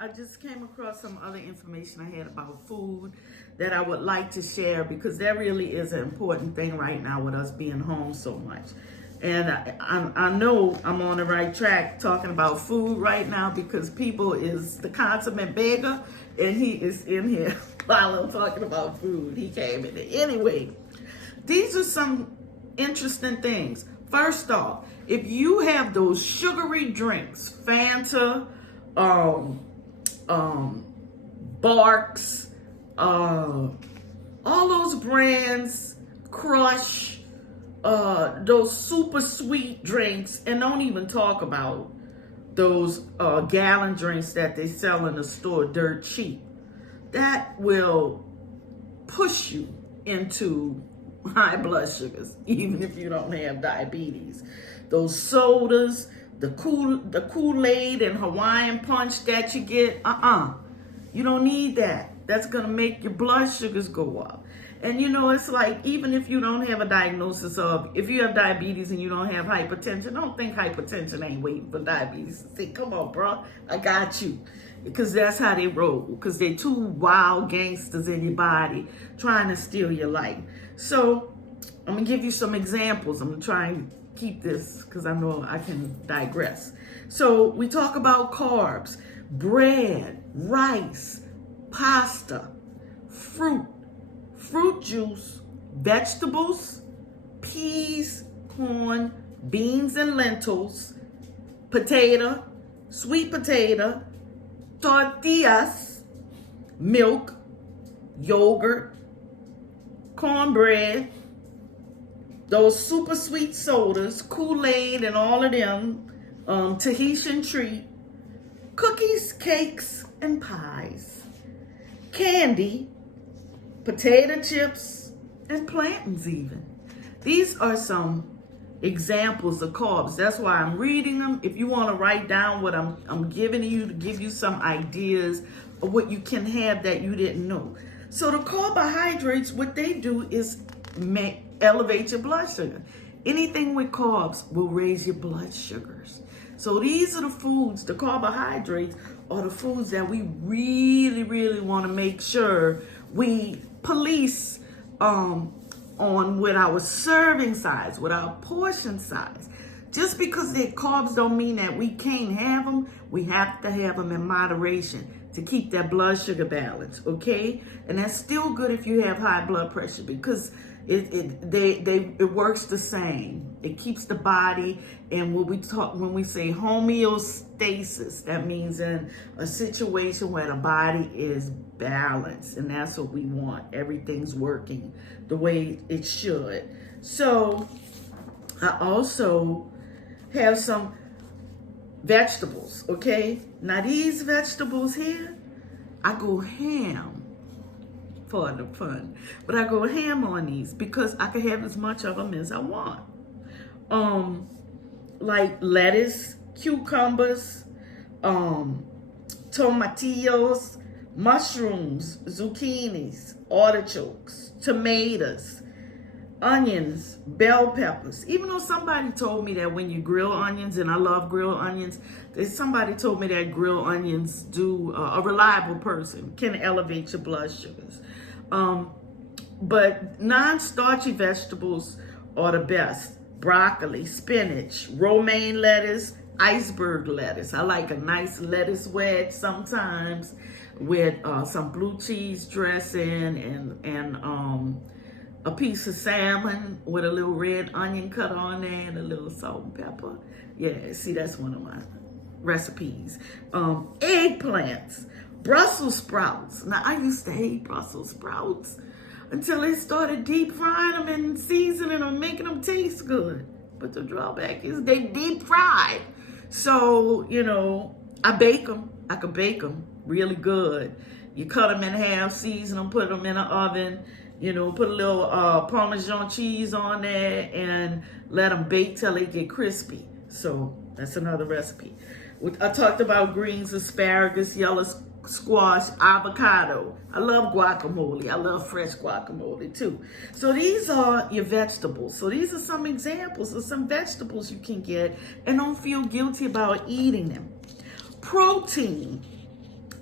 I just came across some other information I had about food that I would like to share because that really is an important thing right now with us being home so much. And I know I'm on the right track talking about food right now because people is the consummate beggar and he is in here while I'm talking about food. He came in there. Anyway, these are some interesting things. First off, if you have those sugary drinks, Fanta, Barks, all those brands, Crush, those super sweet drinks, and don't even talk about those gallon drinks that they sell in the store dirt cheap. That will push you into high blood sugars, even if you don't have diabetes. Those sodas, the Kool-Aid and Hawaiian Punch that you get, you don't need that. That's gonna make your blood sugars go up. And you know, it's like, even if you don't have a diagnosis of, if you have diabetes and you don't have hypertension, don't think hypertension ain't waiting for diabetes. Say, come on, bro, I got you. Because that's how they roll. Because they're two wild gangsters in your body trying to steal your life. So I'm gonna give you some examples. I'm gonna try and keep this because I know I can digress. So we talk about carbs, bread, rice, pasta, fruit juice, vegetables, peas, corn, beans and lentils, potato, sweet potato, tortillas, milk, yogurt, cornbread, those super sweet sodas, Kool-Aid and all of them, Tahitian treat, cookies, cakes, and pies, candy, potato chips, and plantains even. These are some examples of carbs. That's why I'm reading them. If you want to write down what I'm giving you to give you some ideas of what you can have that you didn't know. So the carbohydrates, what they do is elevate your blood sugar. Anything with carbs will raise your blood sugars. So these are the foods, the carbohydrates are the foods that we really, really want to make sure we police on with our serving size, with our portion size. Just because they're carbs don't mean that we can't have them. We have to have them in moderation to keep that blood sugar balance, okay? And that's still good if you have high blood pressure because it works the same. It keeps the body in what we talk when we say homeostasis. That means in a situation where the body is balanced, and that's what we want. Everything's working the way it should. So I also have some vegetables, okay? Now these vegetables here, I go ham for the fun, but I go ham on these because I can have as much of them as I want. Like lettuce, cucumbers, tomatillos, mushrooms, zucchinis, artichokes, tomatoes, onions, bell peppers. Even though somebody told me that when you grill onions, and I love grilled onions, somebody told me that grilled onions do, a reliable person can elevate your blood sugars. But non-starchy vegetables are the best. Broccoli, spinach, romaine lettuce, iceberg lettuce. I like a nice lettuce wedge sometimes with some blue cheese dressing and a piece of salmon with a little red onion cut on there and a little salt and pepper. Yeah, see, that's one of my recipes. Eggplants, Brussels sprouts. Now, I used to hate Brussels sprouts until they started deep frying them and seasoning them, making them taste good. But the drawback is they deep fried. So, you know, I bake them. I can bake them really good. You cut them in half, season them, put them in an oven, you know, put a little Parmesan cheese on there and let them bake till they get crispy. So that's another recipe. I talked about greens, asparagus, yellow squash, avocado. I love guacamole. I love fresh guacamole too. So these are your vegetables. So these are some examples of some vegetables you can get and don't feel guilty about eating them. Protein.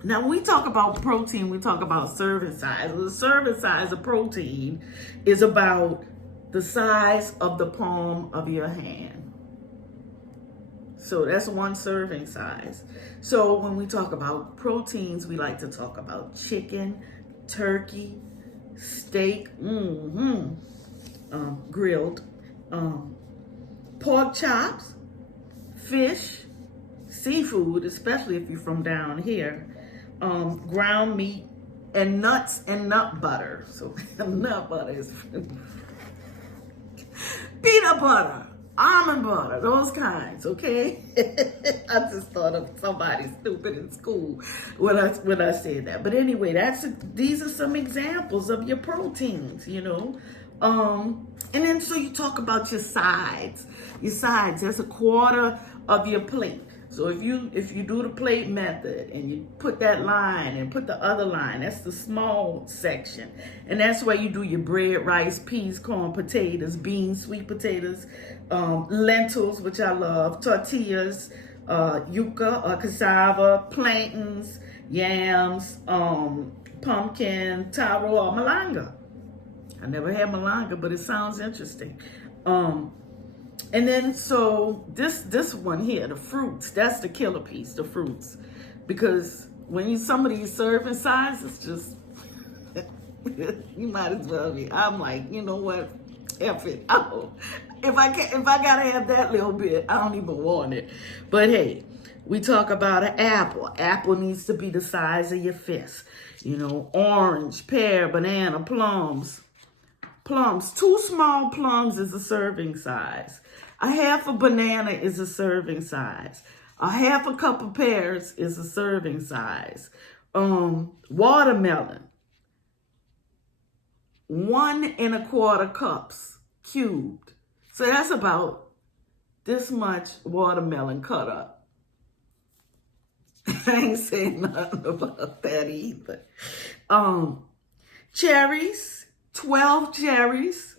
Now, when we talk about protein, we talk about serving size. The serving size of protein is about the size of the palm of your hand. So that's one serving size. So when we talk about proteins, we like to talk about chicken, turkey, steak, grilled, pork chops, fish, seafood, especially if you're from down here, ground meat, and nuts and nut butter. So nut butter is peanut butter, almond butter, those kinds, okay? I just thought of somebody stupid in school when I said that. But anyway, these are some examples of your proteins, you know. And then so you talk about your sides. Your sides, that's a quarter of your plate. So if you do the plate method and you put that line and put the other line, that's the small section. And that's where you do your bread, rice, peas, corn, potatoes, beans, sweet potatoes, lentils, which I love, tortillas, yuca, cassava, plantains, yams, pumpkin, taro, or malanga. I never had malanga, but it sounds interesting. And then so this one here, the fruits, that's the killer piece, the fruits. Because when some of these serving sizes, just, you might as well be. I'm like, you know what? F it. If I gotta have that little bit, I don't even want it. But hey, we talk about an apple. Apple needs to be the size of your fist. You know, orange, pear, banana, plums. Plums, 2 small plums is a serving size. A half a banana is a serving size. A half a cup of pears is a serving size. Watermelon, 1 1/4 cups cubed. So that's about this much watermelon cut up. I ain't saying nothing about that either. Cherries, 12 cherries,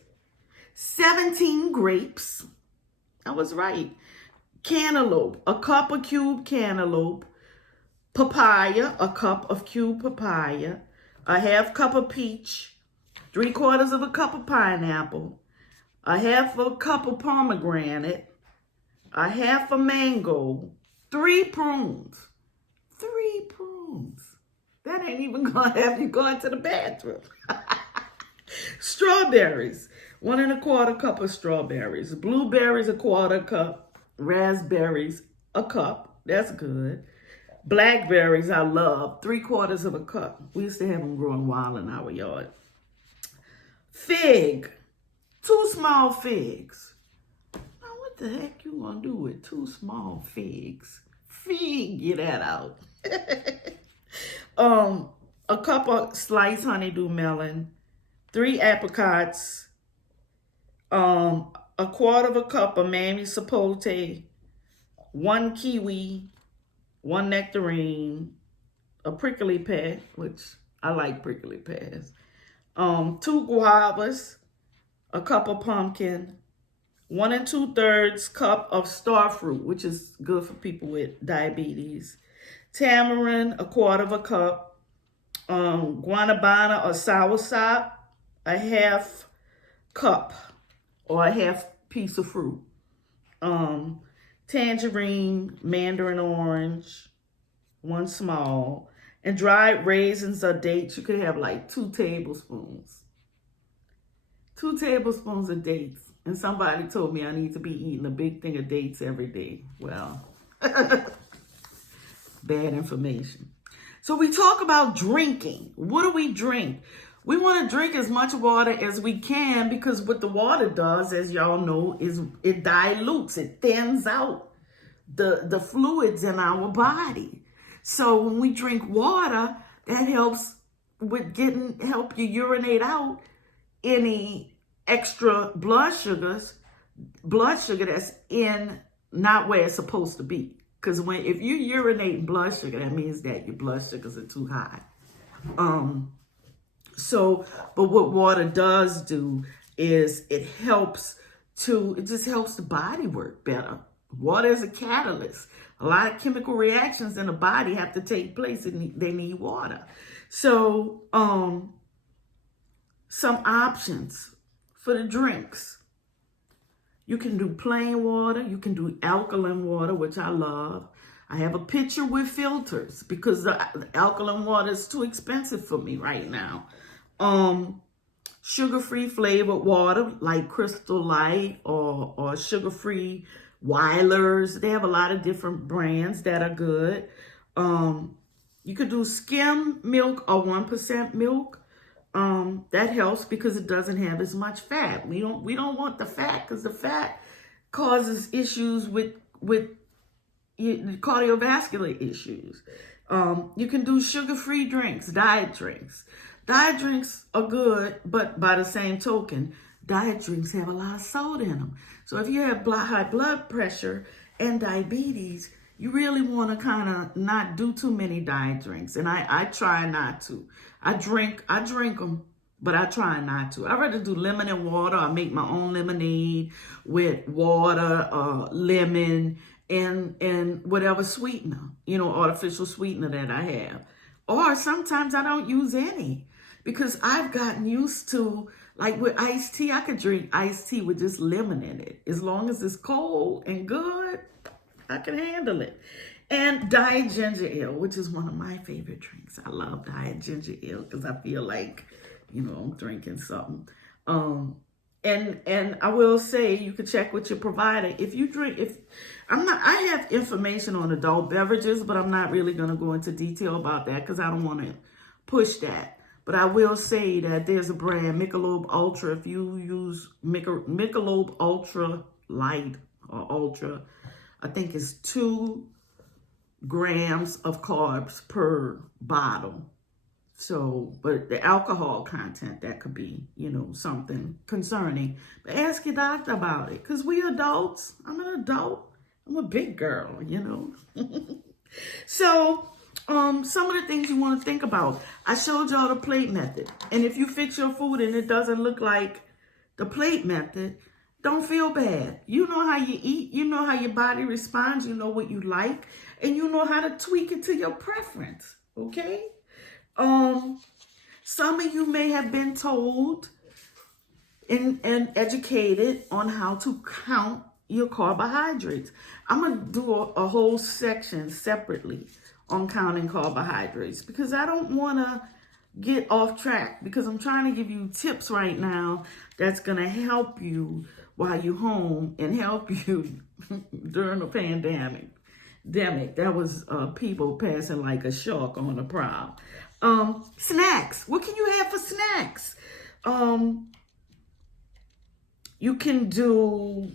17 grapes. I was right. Cantaloupe, a cup of cubed cantaloupe. Papaya, a cup of cubed papaya. A half cup of peach. 3/4 of a cup of pineapple. A half a cup of pomegranate. A half a mango. 3 prunes. 3 prunes. That ain't even gonna have you going to the bathroom. Strawberries, 1 1/4 cup of strawberries. Blueberries, 1/4 cup. Raspberries, a cup. That's good. Blackberries, I love. 3/4 of a cup. We used to have them growing wild in our yard. Fig, 2 small figs. Now, what the heck you gonna do with 2 small figs? Figure that out. A cup of sliced honeydew melon. 3 apricots, 1/4 cup of mammy sapote, 1 kiwi, 1 nectarine, a prickly pear, which I like prickly pears, 2 guavas, a cup of pumpkin, 1 2/3 cup of star fruit, which is good for people with diabetes, tamarind, 1/4 cup, guanabana or soursop, a half cup or a half piece of fruit. Tangerine, mandarin orange, 1 small. And dried raisins or dates, you could have like 2 tablespoons. 2 tablespoons of dates. And somebody told me I need to be eating a big thing of dates every day. Well, bad information. So we talk about drinking. What do we drink? We want to drink as much water as we can because what the water does, as y'all know, is it dilutes, it thins out the fluids in our body. So when we drink water, that helps with help you urinate out any extra blood sugar that's in not where it's supposed to be. Because if you urinate blood sugar, that means that your blood sugars are too high. But what water does do is it just helps the body work better. Water is a catalyst. A lot of chemical reactions in the body have to take place and they need water. So, some options for the drinks. You can do plain water. You can do alkaline water, which I love. I have a pitcher with filters because the alkaline water is too expensive for me right now. Sugar-free flavored water like Crystal Light or sugar-free Weilers. They have a lot of different brands that are good. You could do skim milk or 1% milk. That helps because it doesn't have as much fat. We don't want the fat because the fat causes issues with cardiovascular issues. You can do sugar-free drinks, diet drinks. Diet drinks are good, but by the same token, diet drinks have a lot of soda in them. So if you have high blood pressure and diabetes, you really want to kind of not do too many diet drinks. And I try not to. I drink them, but I try not to. I'd rather do lemon and water. I make my own lemonade with water, lemon, and whatever sweetener, artificial sweetener that I have. Or sometimes I don't use any because I've gotten used to, like with iced tea, I could drink iced tea with just lemon in it. As long as it's cold and good, I can handle it. And diet ginger ale, which is one of my favorite drinks. I love diet ginger ale because I feel like, I'm drinking something. And I will say you could check with your provider. I have information on adult beverages, but I'm not really going to go into detail about that because I don't want to push that. But I will say that there's a brand, Michelob Ultra. If you use Michelob Ultra Light or Ultra, I think it's 2 grams of carbs per bottle. So, but the alcohol content, that could be, something concerning. But ask your doctor about it, because we adults. I'm an adult. I'm a big girl, So, some of the things you want to think about. I showed y'all the plate method. And if you fix your food and it doesn't look like the plate method, don't feel bad. You know how you eat. You know how your body responds. You know what you like. And you know how to tweak it to your preference. Okay? Some of you may have been told and educated on how to count your carbohydrates. I'm going to do a whole section separately on counting carbohydrates because I don't want to get off track because I'm trying to give you tips right now that's going to help you while you're home and help you during the pandemic. That was people passing like a shark on the prowl. Snacks. What can you have for snacks? You can do,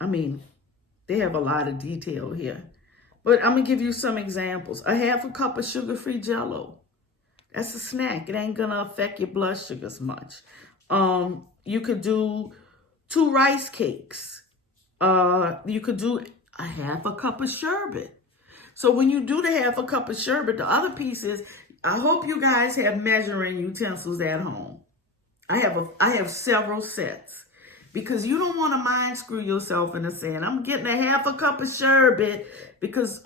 they have a lot of detail here. But I'm going to give you some examples. A half a cup of sugar-free Jell-O. That's a snack. It ain't going to affect your blood sugars much. You could do 2 rice cakes. You could do a half a cup of sherbet. So when you do the half a cup of sherbet, the other piece is, I hope you guys have measuring utensils at home. I have several sets because you don't want to mind screw yourself into saying, I'm getting a half a cup of sherbet because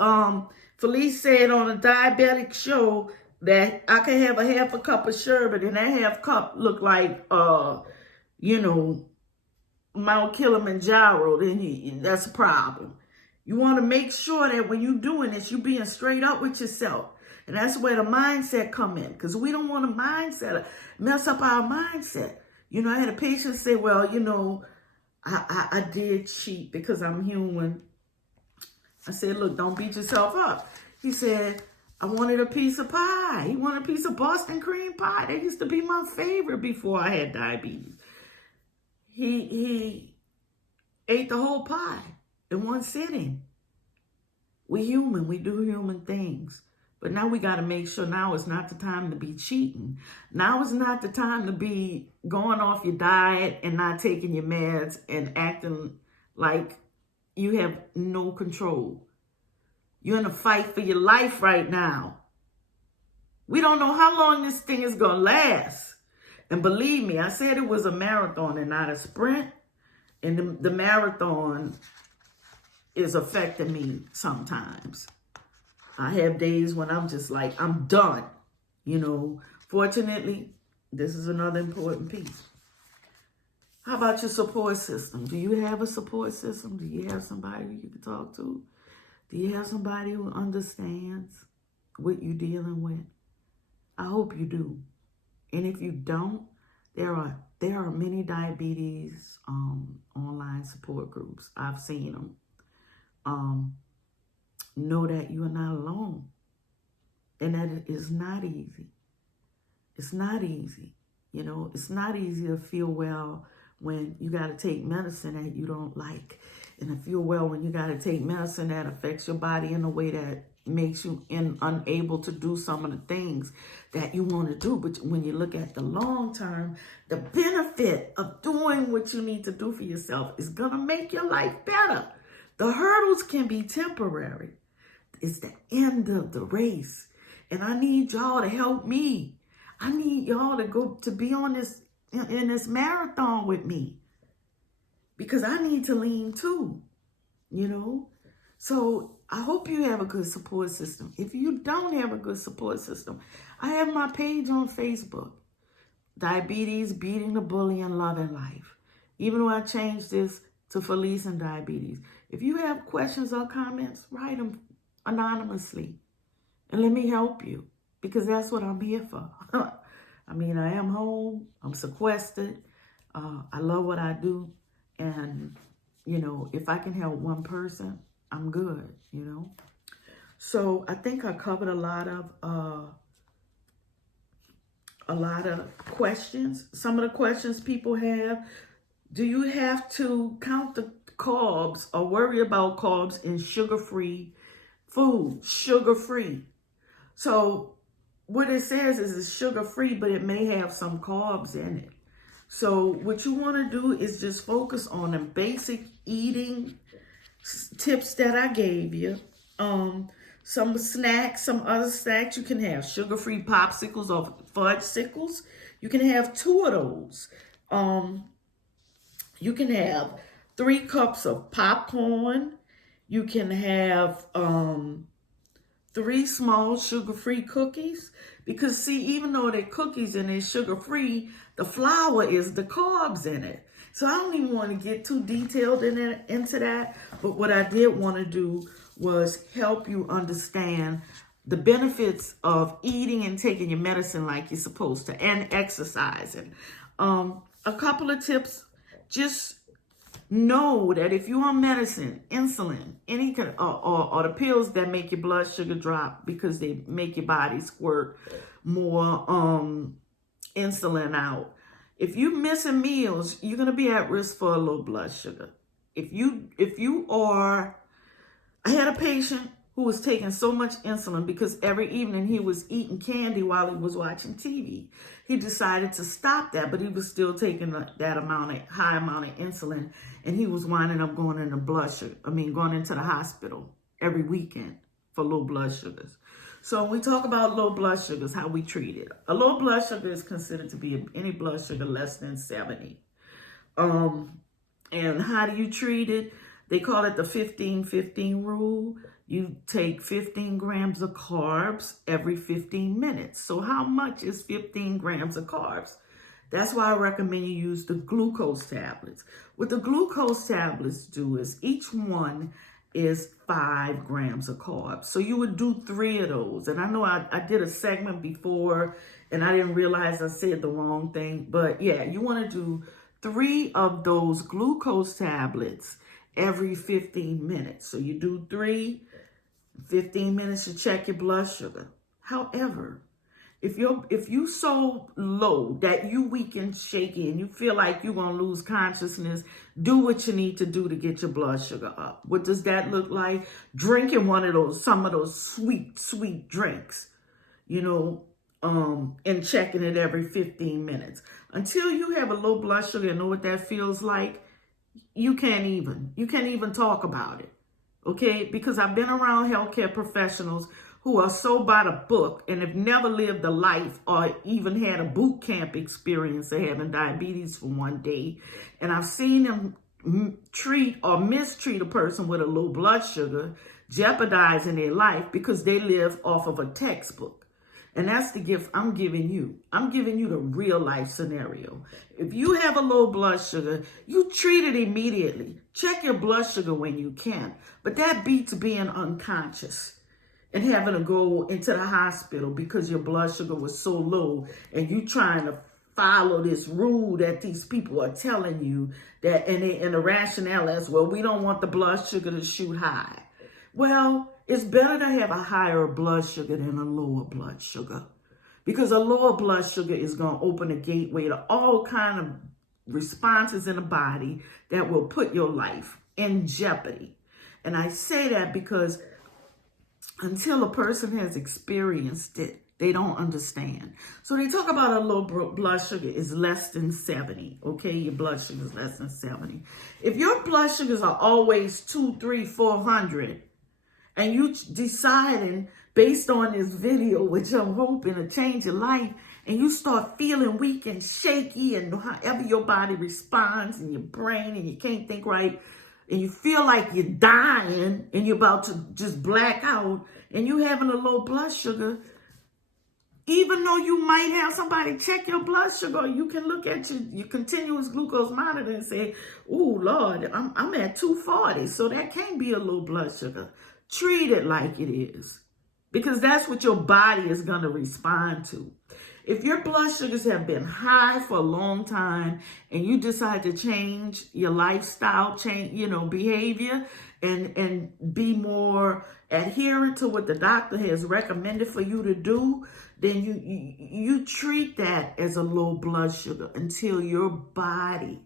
Felice said on a diabetic show that I can have a half a cup of sherbet and that half cup look like, Mount Kilimanjaro, then that's a problem. You want to make sure that when you're doing this, you're being straight up with yourself. And that's where the mindset come in, because we don't want to mess up our mindset. I had a patient say, well, I did cheat because I'm human. I said, look, don't beat yourself up. He said, I wanted a piece of pie. He wanted a piece of Boston cream pie. That used to be my favorite before I had diabetes. He ate the whole pie in one sitting. We human. We do human things. But now we got to make sure now is not the time to be cheating. Now is not the time to be going off your diet and not taking your meds and acting like you have no control. You're in a fight for your life right now. We don't know how long this thing is going to last. And believe me, I said it was a marathon and not a sprint. And the marathon is affecting me sometimes. I have days when I'm just like, I'm done. You know, fortunately, this is another important piece. How about your support system? Do you have a support system? Do you have somebody you can talk to? Do you have somebody who understands what you're dealing with? I hope you do. And if you don't, there are many diabetes online support groups. I've seen them. Know that you are not alone. And that it is not easy. It's not easy. You know, it's not easy to feel well when you got to take medicine that you don't like. And to feel well when you got to take medicine that affects your body in a way that makes you unable to do some of the things that you want to do. But when you look at the long term, the benefit of doing what you need to do for yourself is going to make your life better. The hurdles can be temporary. It's the end of the race. And I need y'all to help me. I need y'all to be on this, in this marathon with me. Because I need to lean too, you know. So I hope you have a good support system. If you don't have a good support system, I have my page on Facebook. Diabetes, Beating the Bully, and Loving Life. Even though I changed this to Felice and Diabetes. If you have questions or comments, write them anonymously. And let me help you. Because that's what I'm here for. I mean, I am home. I'm sequestered. I love what I do. And, you know, if I can help one person, I'm good, you know. So I think I covered a lot of questions. Some of the questions people have. Do you have to count the carbs or worry about carbs in sugar-free food? Sugar-free. So what it says is it's sugar-free, but it may have some carbs in it. So what you want to do is just focus on the basic eating tips that I gave you. Some snacks, some other snacks you can have. Sugar-free popsicles or fudgesicles. You can have 2 of those. You can have 3 cups of popcorn. You can have 3 small sugar-free cookies. Because see, even though they're cookies and they're sugar-free, the flour is the carbs in it. So I don't even want to get too detailed into that. But what I did want to do was help you understand the benefits of eating and taking your medicine like you're supposed to, and exercising. A couple of tips. Just know that if you're on medicine, insulin, any kind or the pills that make your blood sugar drop because they make your body squirt more insulin out. If you're missing meals, you're gonna be at risk for a low blood sugar. If you are, I had a patient who was taking so much insulin because every evening he was eating candy while he was watching TV. He decided to stop that, but he was still taking that high amount of insulin, and he was winding up going into going into the hospital every weekend for low blood sugars. So when we talk about low blood sugars, how we treat it. A low blood sugar is considered to be any blood sugar less than 70. And how do you treat it? They call it the 15-15 rule. You take 15 grams of carbs every 15 minutes. So how much is 15 grams of carbs? That's why I recommend you use the glucose tablets. What the glucose tablets do is each one is 5 grams of carbs. So you would do 3 of those. And I know I did a segment before and I didn't realize I said the wrong thing. But yeah, you want to do 3 of those glucose tablets every 15 minutes. So you do 3, 15 minutes to check your blood sugar. However, if you so low that you weak and shaky and you feel like you're going to lose consciousness, do what you need to do to get your blood sugar up. What does that look like? Drinking some of those sweet drinks, you know, and checking it every 15 minutes. Until you have a low blood sugar and know what that feels like, you can't even talk about it. Okay? Because I've been around healthcare professionals who are so by the book and have never lived a life or even had a boot camp experience of having diabetes for one day. And I've seen them treat or mistreat a person with a low blood sugar, jeopardizing their life because they live off of a textbook. And that's the gift I'm giving you. I'm giving you the real life scenario. If you have a low blood sugar, you treat it immediately. Check your blood sugar when you can. But that beats being unconscious and having to go into the hospital because your blood sugar was so low and you trying to follow this rule that these people are telling you that, and the rationale is, well, we don't want the blood sugar to shoot high. Well, it's better to have a higher blood sugar than a lower blood sugar, because a lower blood sugar is going to open a gateway to all kind of responses in the body that will put your life in jeopardy. And I say that because until a person has experienced it, they don't understand. So they talk about a low blood sugar is less than 70. Okay, your blood sugar is less than 70. If your blood sugars are always 200, 300, 400, and you deciding based on this video, which I'm hoping to change your life, and you start feeling weak and shaky and however your body responds in your brain and you can't think right, and you feel like you're dying and you're about to just black out and you having a low blood sugar, even though you might have somebody check your blood sugar, you can look at your continuous glucose monitor and say, oh, Lord, I'm at 240, so that can't be a low blood sugar. Treat it like it is, because that's what your body is going to respond to. If your blood sugars have been high for a long time and you decide to change your lifestyle, change, behavior, and be more adherent to what the doctor has recommended for you to do, then you treat that as a low blood sugar until your body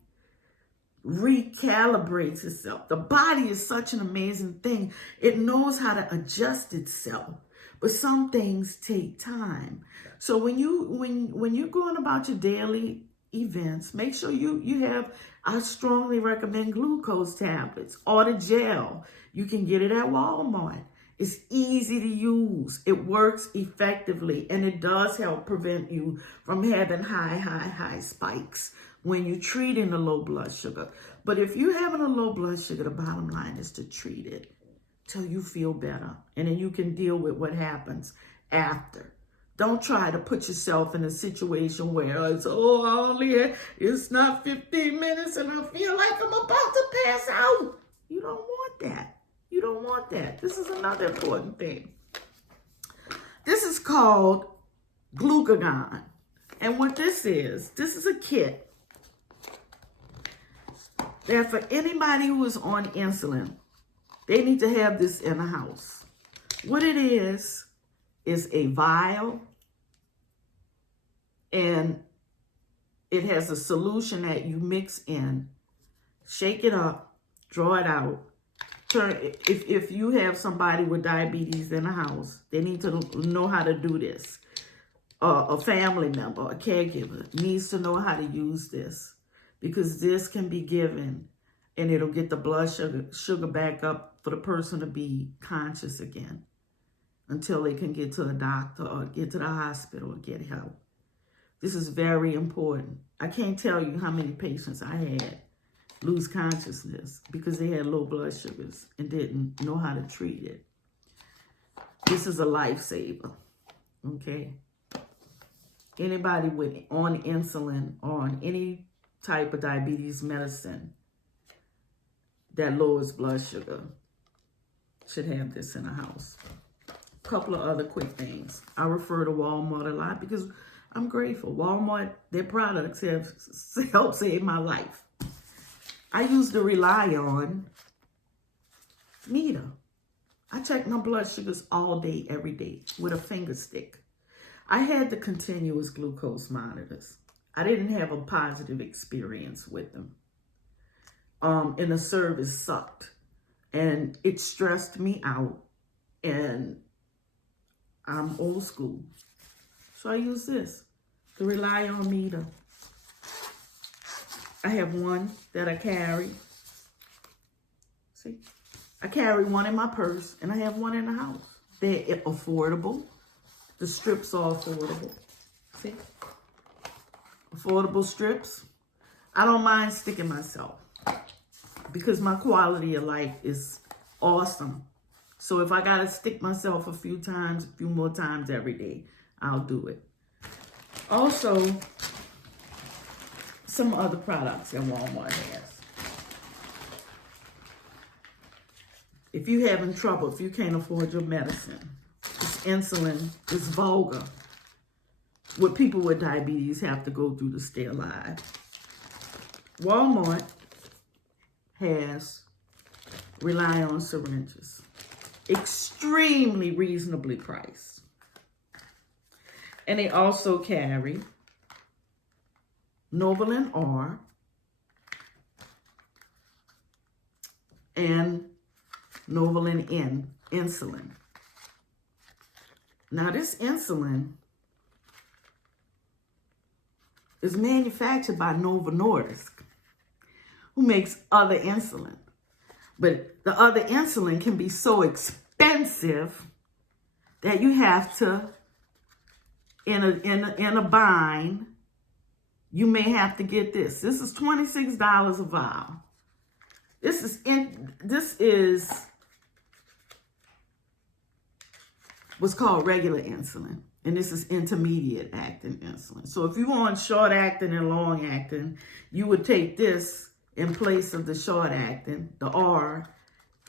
recalibrates itself. The body is such an amazing thing. It knows how to adjust itself, but some things take time. So when you're going about your daily events, make sure you have, I strongly recommend glucose tablets or the gel. You can get it at Walmart. It's easy to use. It works effectively, and it does help prevent you from having high spikes when you're treating a low blood sugar. But if you're having a low blood sugar, the bottom line is to treat it till you feel better, and then you can deal with what happens after. Don't try to put yourself in a situation where it's not 15 minutes and I feel like I'm about to pass out. You don't want that. You don't want that. This is another important thing. This is called Glucagon. And what this is a kit that for anybody who is on insulin, they need to have this in the house. What it is a vial, and it has a solution that you mix in, shake it up, draw it out. If you have somebody with diabetes in the house, they need to know how to do this. A family member, a caregiver needs to know how to use this, because this can be given and it'll get the blood sugar back up for the person to be conscious again until they can get to a doctor or get to the hospital or get help. This is very important. I can't tell you how many patients I had lose consciousness because they had low blood sugars and didn't know how to treat it. This is a lifesaver, okay? Anybody on insulin or on any type of diabetes medicine that lowers blood sugar should have this in the house. A couple of other quick things. I refer to Walmart a lot because I'm grateful. Walmart, their products have helped save my life. I used to rely on meter. I check my blood sugars all day, every day with a finger stick. I had the continuous glucose monitors. I didn't have a positive experience with them. And the service sucked. And it stressed me out. And I'm old school. So I use this to rely on meter. I have one that I carry. See? I carry one in my purse and I have one in the house. They're affordable. The strips are affordable. See? Affordable strips. I don't mind sticking myself. because my quality of life is awesome. So if I got to stick myself a few more times every day, I'll do it. Also, some other products that Walmart has. If you're having trouble, if you can't afford your medicine, this insulin is vulgar. What people with diabetes have to go through to stay alive. Walmart has rely-on syringes. Extremely reasonably priced. And they also carry Novolin R and Novolin N insulin. Now this insulin is manufactured by Novo Nordisk, who makes other insulin. But the other insulin can be so expensive that you have to, in a bind, you may have to get this. This is $26 a vial. This is what's called regular insulin. And this is intermediate acting insulin. So if you want short acting and long acting, you would take this in place of the short acting, the R,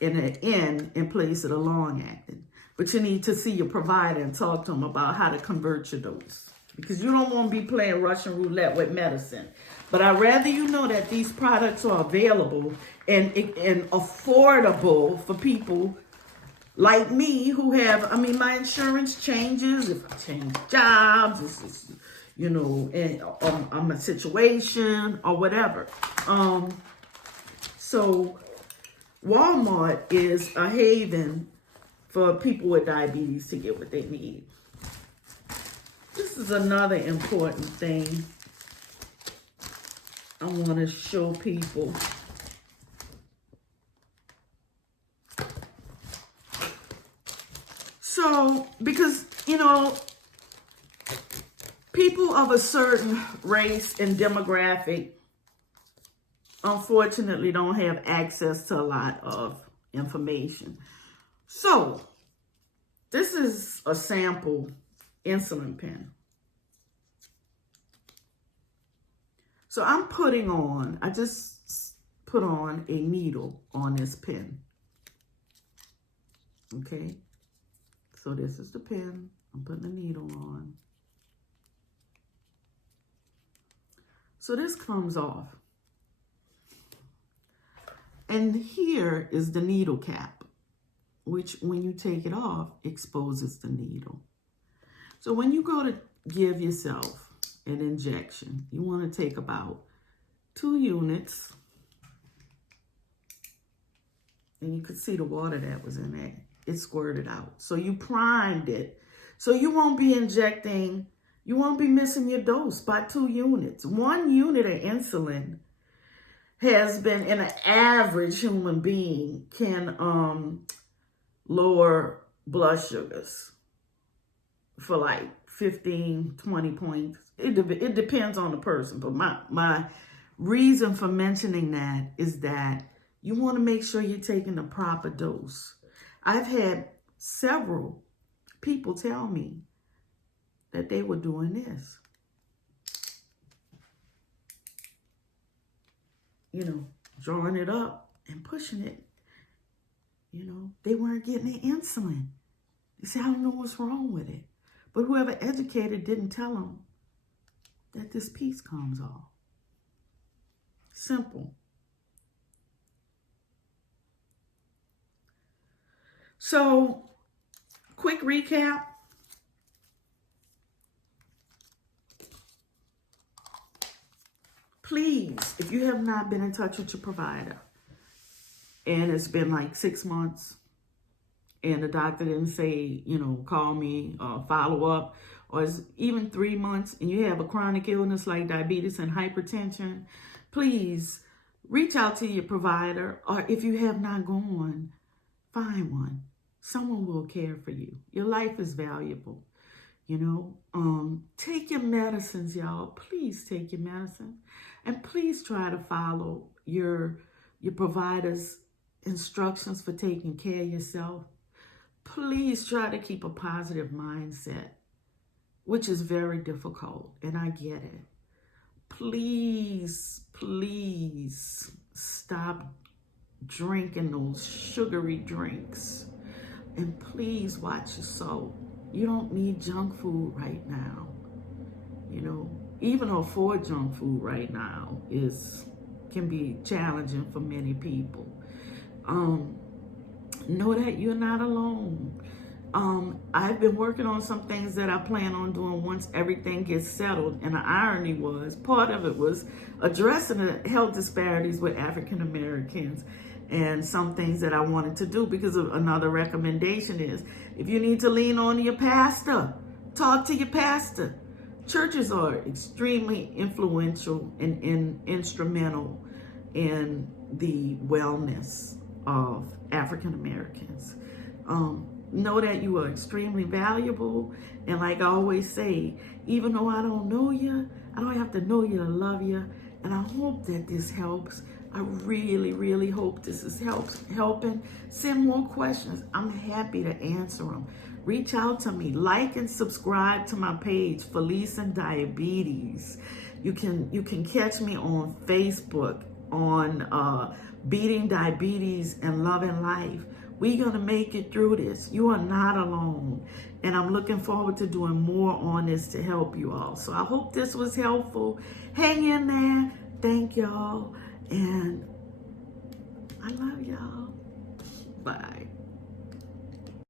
and the N in place of the long acting. But you need to see your provider and talk to them about how to convert your dose. Because you don't want to be playing Russian roulette with medicine. But I'd rather you know that these products are available and affordable for people like me who have, my insurance changes. If I change jobs, I'm a situation or whatever. So Walmart is a haven for people with diabetes to get what they need. This is another important thing I want to show people. So, because, people of a certain race and demographic, unfortunately, don't have access to a lot of information. So, this is a sample insulin pen. So I just put on a needle on this pen. Okay. So this is the pen. I'm putting a needle on. So this comes off. And here is the needle cap, which when you take it off, exposes the needle. So when you go to give yourself an injection, you want to take about 2 units. And you could see the water that was in there. It squirted out. So you primed it. So you won't be injecting, you won't be missing your dose by 2 units. 1 unit of insulin has been, in an average human being, can lower blood sugars for like 15, 20 points. It depends on the person. But my reason for mentioning that is that you want to make sure you're taking the proper dose. I've had several people tell me that they were doing this. Drawing it up and pushing it. They weren't getting the insulin. They said, I don't know what's wrong with it. But whoever educated didn't tell them that this piece comes off. Simple. So, quick recap. Please, if you have not been in touch with your provider, and it's been like 6 months, and the doctor didn't say, call me or follow up, or it's even 3 months, and you have a chronic illness like diabetes and hypertension, please reach out to your provider, or if you have not gone, find one. Someone will care for you. Your life is valuable. Take your medicines, y'all. Please take your medicine. And please try to follow your your provider's instructions for taking care of yourself, please try to keep a positive mindset, which is very difficult, and I get it. Please, please stop drinking those sugary drinks. And please watch your soul. You don't need junk food right now. You know, even afford junk food right now can be challenging for many people. Know that you're not alone. I've been working on some things that I plan on doing once everything gets settled. And the irony was, part of it was addressing the health disparities with African Americans and some things that I wanted to do, because of another recommendation is, if you need to lean on your pastor, talk to your pastor. Churches are extremely influential and instrumental in the wellness of African Americans. Know that you are extremely valuable. And like I always say, even though I don't know you, I don't have to know you to love you. And I hope that this helps. I really, really hope this is helping. Send more questions. I'm happy to answer them. Reach out to me. Like and subscribe to my page, Felice and Diabetes. You can catch me on Facebook on Beating Diabetes and Loving Life. We're going to make it through this. You are not alone. And I'm looking forward to doing more on this to help you all. So I hope this was helpful. Hang in there. Thank y'all. And I love y'all. Bye.